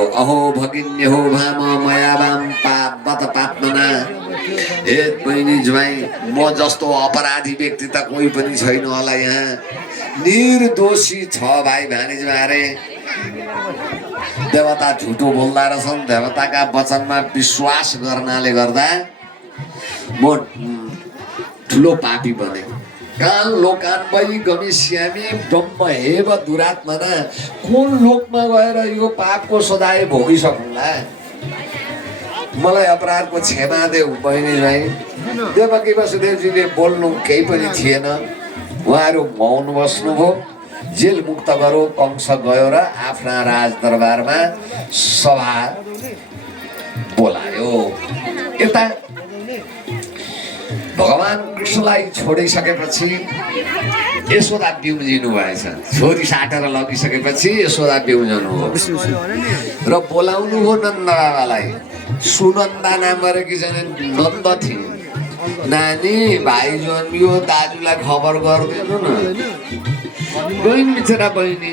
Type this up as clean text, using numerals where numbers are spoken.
अहो भगिन्य हो भाम मयावाम पापत पाप्मना। हे बहिनी ज्वाइँ, म जस्तो अपराधी व्यक्ति त कोही पनि छैन होला यहाँ। निर्दोषी छ भाइ भानिजमारे। देवता झुटो बोल्दा रहेछन्। देवताका वचनमा विश्वास गर्नाले गर्दा म ठुलो पापी बने। काल लोकान वै गमिष्यामि ब्रह्म हेव दुरात्मना। कुन लोकमा गएर यो पापको सजाय भोगिसकुला। मलाई अपराधको क्षमा देऊ बहिनी भाइ। देवकी वसुदेवजीले बोल्नु केही पनि थिएन। उहाँहरू मौन बस्नुभयो। जेल मुक्त गरो कंस गयो र आफ्ना राजदरबारमा सभा बोलायो। यता भगवान कृष्णलाई छोडिसकेपछि यशोदा बिउजिनु भएछ। छोरी साटेर लगिसकेपछि यशोदा बिउजनु हो र बोलाउनु हो नन्द बाबालाई। सुनन्दा नाम गरेकी जन नन्द थिए। नानी भाइ जन्मियो, दाजुलाई खबर गरिदिनु न। बहिनी बिचरा बहिनी।